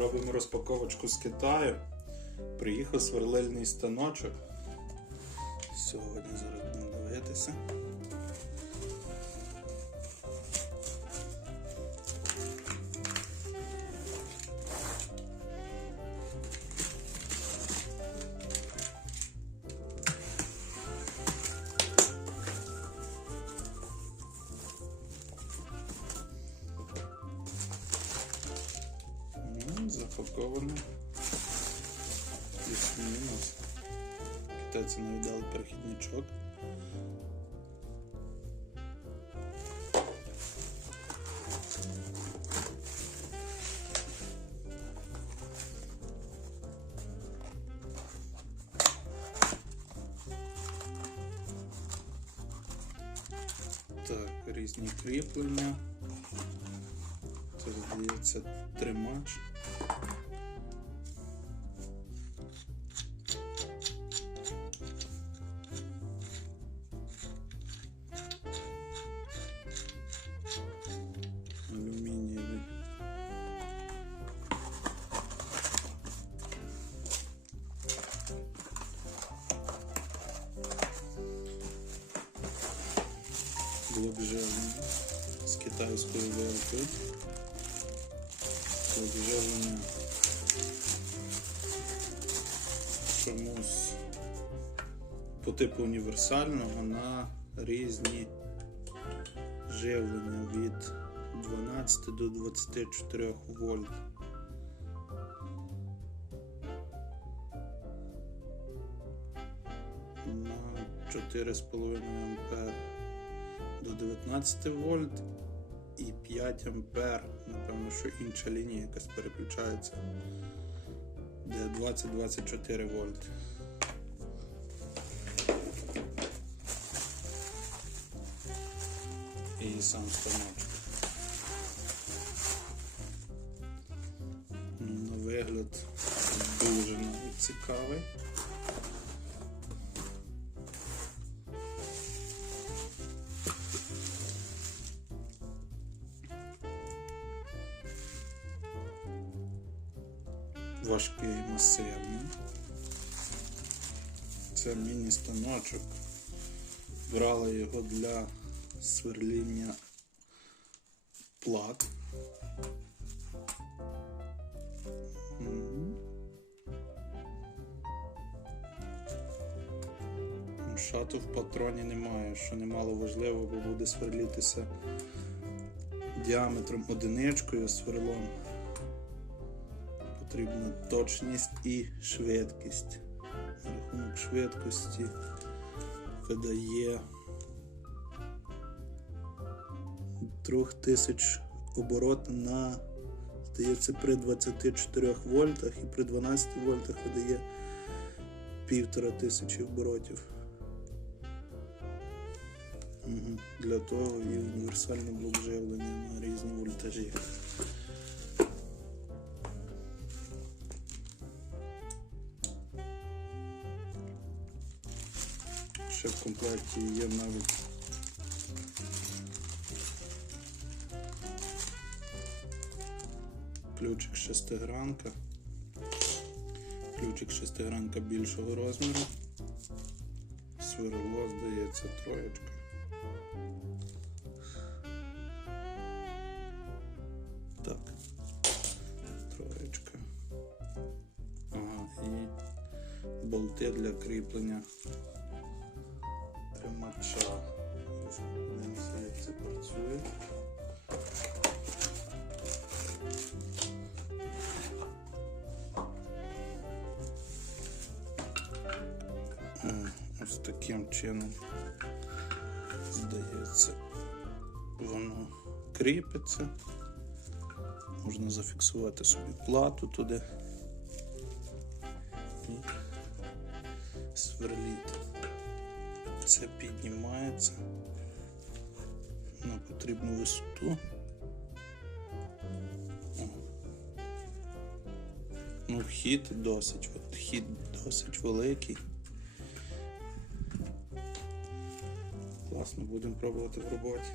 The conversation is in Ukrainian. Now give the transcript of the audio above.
Робимо розпаковочку з Китаю. Приїхав сверлильний станочок. Сьогодні зараз будемо дивитися. Ну, запаковано. Плюс-мінус. Китайці не віддали перехідничок. Так, різні кріплення. Це здається тримач. Алюмінієвий. Блок живлення з китайською вилкою. Живлення чомусь по типу універсального на різні живлення від 12 до 24 вольт. На 4,5 ампер до 19 вольт і 5 ампер. Напевно, що інша лінія якась переключається, де 20-24 вольт. І сам станочок. На вигляд дуже цікавий. Важкий масивний. Це міні-станочок. Брали його для сверління плат. Шату в патроні немає, що немало важливо, бо буде сверлітися діаметром одиничкою сверлом. Потрібна точність і швидкість. На рахунок швидкості видає 3000 оборот на, здається, при 24 вольтах і при 12 вольтах видає 1500 оборотів. Для того і універсальний блок живлення на різні вольтажі. Ще в комплекті є навіть ключик шестигранка. Ключик шестигранка більшого розміру. Сверло, здається, троєчка. Так. Троєчка. Ага, і болти для кріплення тримача. Подивимося, як працює. Ось таким чином, здається, воно кріпиться. Можна зафіксувати собі плату туди і сверліти. Це піднімається на потрібну висоту. Ну, вхід досить, вхід досить великий. Класно, будемо пробувати в роботі.